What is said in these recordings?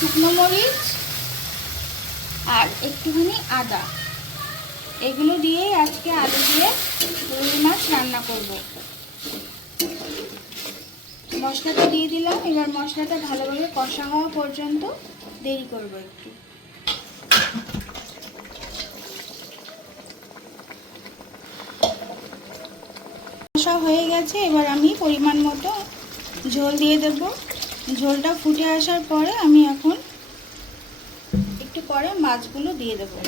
শুকনো মরিচ আর একটুখানি আদা। এগুলো দিয়েই আজকে আলু দিয়ে রুই মাছ রান্না করব। মশলাটা দিয়ে দিলাম, এবার মশলাটা ভালোভাবে কষা হওয়া পর্যন্ত দেরি করব একটু। কষা হয়ে গেছে, এবার আমি পরিমাণ মতো ঝোল দিয়ে দেব। ঝোলটা ফুটে আসার পরে আমি এখন একটু পরে মাছগুলো দিয়ে দেবো।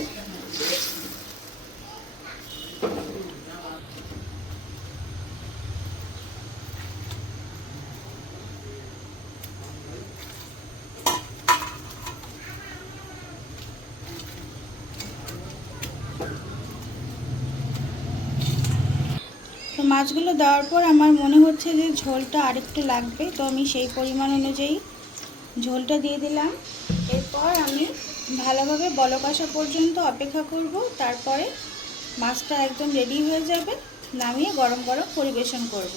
মাছগুলো দেওয়ার পর আমার মনে হচ্ছে যে ঝোলটা আরেকটু লাগবে, তো আমি সেই পরিমাণ অনুযায়ী ঝোলটা দিয়ে দিলাম। এরপর আমি ভালোভাবে বলক আসা পর্যন্ত অপেক্ষা করব, তারপরে মাছটা একদম রেডি হয়ে যাবে, নামিয়ে গরম গরম পরিবেশন করব।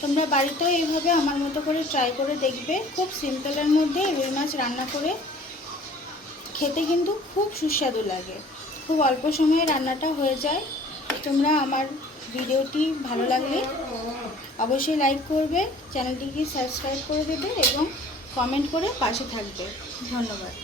তোমরা বাড়িতেও এইভাবে আমার মতো করে ট্রাই করে দেখবে, খুব সিম্পলের মধ্যে রুই মাছ রান্না করে খেতে কিন্তু খুব সুস্বাদু লাগে। খুব অল্প সময়ে রান্নাটা হয়ে যায়। তোমরা আমার ভিডিওটি ভালো লাগলে অবশ্যই লাইক করবে, চ্যানেলটিকে সাবস্ক্রাইব করে দেবে এবং কমেন্ট করে পাশে থাকবে। ধন্যবাদ।